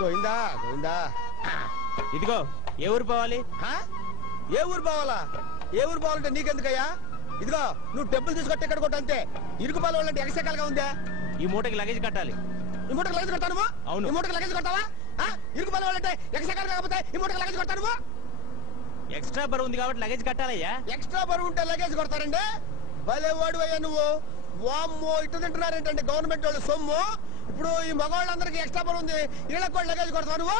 గోయిందా గోయిందా. ఇదిగో ఏ ఊరు పోవాలి? ఏ ఊరు పోవాలా? ఏ ఊరు పోవాలంటే నీకెందుకయ్యా? ఇదిగో నువ్వు డబ్బులు తీసుకొట్టి ఎక్కడ కొట్టు అంతే. ఇరుకుపాలు వాళ్ళంటే ఎగసెకాలుగా ఉందా? ఈ మూటకి లగేజ్ కట్టాలి. ఈ మూటకి లగేజ్ కొడతాను? అవును. ఈ మూటకి లగేజ్ కొడతావా? ఇరుకుపాలు వాళ్ళంటే ఎగసెకాలు కాకపోతే ఈ మూటకి లగేజ్ కొడతాను? ఎక్స్ట్రా బరువు ఉంది కాబట్టి లగేజ్ కట్టాలయ్యా. ఎక్స్ట్రా బరువు ఉంటే లగేజ్ కొడతారండి? భలే వాడు అయ్యా నువ్వు. వామ్మో ఇటు తింటున్నారేంటంటే గవర్నమెంట్ వాళ్ళు సొమ్ము. ఇప్పుడు ఈ మగవాళ్ళందరికీ ఎక్స్ట్రా బరువు ఉంది, వీళ్ళకి కూడా లగేజ్ కొడతావు నువ్వు?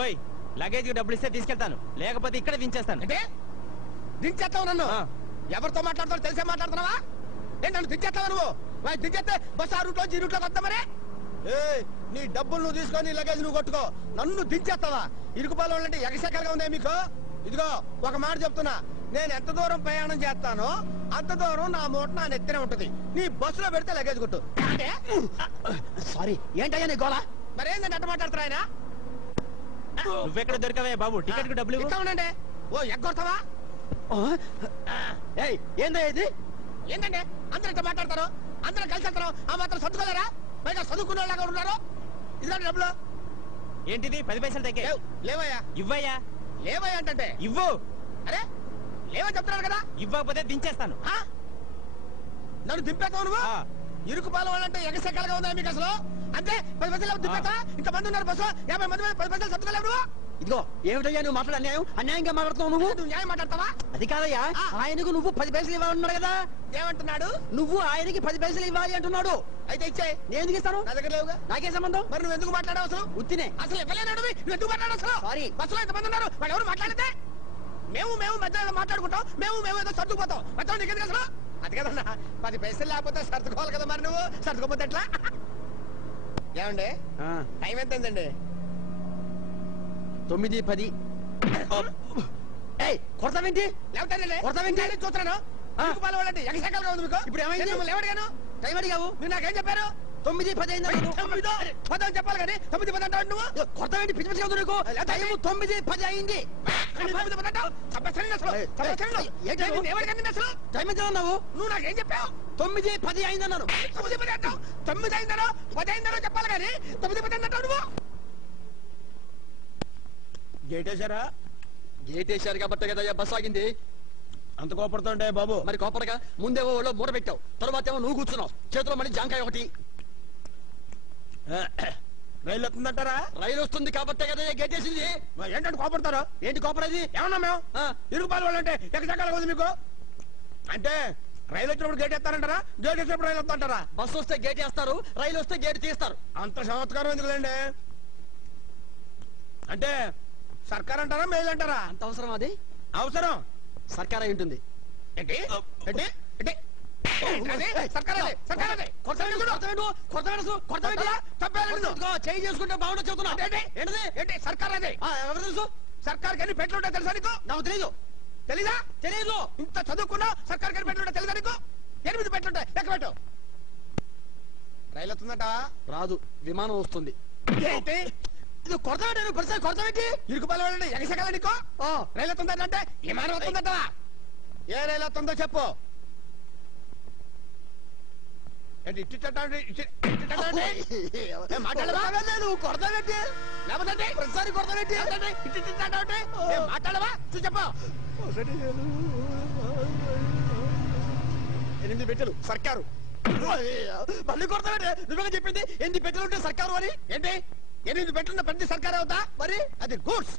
ఓయ్ లగేజ్ డబ్బులు ఇస్తే తీసుకెళ్తాను, లేకపోతే ఇక్కడ దించేస్తాను. అంటే దించేస్తావు నన్ను? ఎవరితో మాట్లాడతావు తెలిసే మాట్లాడుతున్నావా? ఏంటి నన్ను దించేస్తావా నువ్వు? దించేస్తే బస్సు ఆ రూట్లో ఈ రూట్లోకి వద్దా మరి? నీ డబ్బులు నువ్వు తీసుకొని లగేజ్ నువ్వు కొట్టుకో, నన్ను దించేస్తావా? ఇరుకుపాలు వాళ్ళంటే ఎగసెకలుగా ఉందా మీకు? ఇదిగో ఒక మాట చెప్తున్నా, నేను ఎంత దూరం ప్రయాణం చేస్తానో అంత దూరం నా మూట నా నెత్తినే ఉంటది. నీ బస్సులో పెడితే లగేజ్ కొట్టు. సారీ ఏంటయ్యా నీ గోళ? మరేందంటే అట్ట మాట్లాడుతున్నా ఆయన? నువ్వెక్కడ దొరికావే బాబు? టికెట్ కు డబ్బులు ఉండండి. ఓ ఎగ్గొడతావా? ఏందా ఇది? ఏంటంటే అందరూ ఇట్లా మాట్లాడతారు, అందరూ కలిసి వెళ్తారు, ఆ మాత్రం సర్దుకోలేరా? పైగా చదువుకున్న వాళ్ళగా ఉన్నారు. ఇదండి డబ్బులు. ఏంటిది? 10 పైసలు తగ్గే. లేవయ్యా. ఇవ్వయ్యా. లేవయ్యా అంటే ఇవ్వు. అరే లేవని చెప్తున్నారు కదా. ఇవ్వకపోతే దించేస్తాను. నన్ను దింపేస్తావు నువ్వు? ఇరుకుపాలు వాళ్ళంటే ఎగసెక్కలుగా ఉందా మీకు అసలు? అంటే 10 పైసలు దింపేస్తా? ఇంతమంది ఉన్నారు బస్సు, 50 మంది 10 పైసలు సర్దుకోలేవు నువ్వు? ఇదిగో ఏమిటయ్యా నువ్వు మాట్లాడే అన్యాయం? అన్యాయంగా మాట్లాడుతున్నావు నువ్వు. నువ్వు న్యాయం మాట్లాడతావా? అది కాదయ్యా, ఆయనకు నువ్వు 10 పైసలు ఇవ్వాలన్నాడు కదా. ఏమంటున్నాడు? నువ్వు ఆయనకి 10 పైసలు ఇవ్వాలి అంటున్నాడు. అయితే ఇచ్చే. నేను ఎందుకు ఇస్తాను? నా దగ్గర లేవుగా. నాకే సంబంధం? మరి నువ్వు ఎందుకు మాట్లాడావు అసలు? ఉత్తినే అసలు ఇవ్వలేడు. నువ్వు ఎందుకు మాట్లాడావు అసలు? సారీ, బస్సులో ఎంతమంది ఉన్నారు, వాళ్ళు ఎవరు మాట్లాడితే? మేము మధ్య మాట్లాడుకుంటాం, మేము ఏదో సర్దుకుపోతాం. మధ్య నీకు ఎందుకు అసలు? అది కదన్నా, 10 పైసలు లేకపోతే సర్దుకోవాలి కదా. మరి నువ్వు సర్దుకోపోతే ఎట్లా? ఏమండి టైం ఎంతండి? 9:10. కొడతావేంటి? కొడతావేంటి చూస్తున్నాను. వాళ్ళంటే ఎగసెకలుగా ఉంది మీకు. ఇప్పుడు ఏమైంది? ఎవరిగాను టైం అడిగావు? మీరు నాకేం చెప్పారు? 9:10 అయింది. 9:10 అని చెప్పాలి కానీ 9:10 అంటావు నువ్వు. కొడతావేంటి? పిచ్చి పిచ్చిగా ఉంది నీకు. టైం 9:10 అయింది. టైం ఎంత అన్నావు? నువ్వు నాకేం చెప్పావు? 9:10 అయిందన్నాను. 9:10 అంటావు? 9 అయిందనో 10 అయిందనో చెప్పాలి కానీ 9:10 అంటావు నువ్వు. గేటేశారా? గేటేశారు కాబట్టి కదా బస్ ఆగింది. అంత కోపడుతుంటే బాబు. మరి కోపడగా ముందేవో వాళ్ళు మూట పెట్టావు, తర్వాత ఏమో నువ్వు కూర్చున్నావు, చేతిలో మళ్ళీ జాంకాయ ఒకటి. రైలు వస్తుందంటారా? రైలు వస్తుంది కాబట్టే కదా గేటేసింది. ఏంటంటే కోపడతారు? ఏంటి కోపడేది? ఏమన్నా మేము ఇరుకుపాలు వాళ్ళంటే ఎక్కడికలా ఉంది మీకు? అంటే రైలు వచ్చినప్పుడు గేట్ వేస్తారంటారా? గేట్ వేసినప్పుడు రైలు వస్తుంటారా? బస్సు వస్తే గేట్ వేస్తారు, రైలు వస్తే గేట్ తీస్తారు. అంత చమత్కారం ఎందుకులేండి? అంటే సర్కార్ అంటారా మేలు అంటారా? అంత అవసరం? అది అవసరం. సర్కార్ అయి ఉంటుంది. ఏంటి ఏంటి ఏంటి? చేంజ్ చేసుకుంటే బాగుండదు చెబుతున్నా. ఏంటి సర్కార్ అదే? ఎవరు తెలుసు? సర్కార్ కానీ పెట్లుంటే తెలుసా నీకు? నాకు తెలీదు. తెలీదా? తెలీదు. ఇంత చదువుకున్నా సర్కార్ కానీ పెట్లుంటే తెలుసా నీకు? 8 పెట్లుంటాయి, లెక్క పెట్టు. రైలు వస్తుందట? రాదు, విమానం వస్తుంది. ఏంటి ఇది కొడతావేంటి? పరిస్థితి కొడతావేంటి? ఇరుకుపాలు ఎగసెగల నీకు? రైలు వస్తుందంటే విమానం వస్తుందట. ఏ రైలు వస్తుందో చెప్పు. ఏంటి మాట్లాడవా? కొడతావేంటి? లేకపోతే ప్రతిసారి కొడతావేంటి? మాట్లాడవా? చూ చెప్పు. 8 పెట్టెలు సర్కారు. మళ్ళీ కొడతావేంటి? నువ్వే చెప్పింది 8 పెట్టెలు ఉంటే సర్కారు అని. ఏంటి 8 పెట్టెలున్న ప్రతి సర్కారు అవుతా? మరి అది గూడ్స్.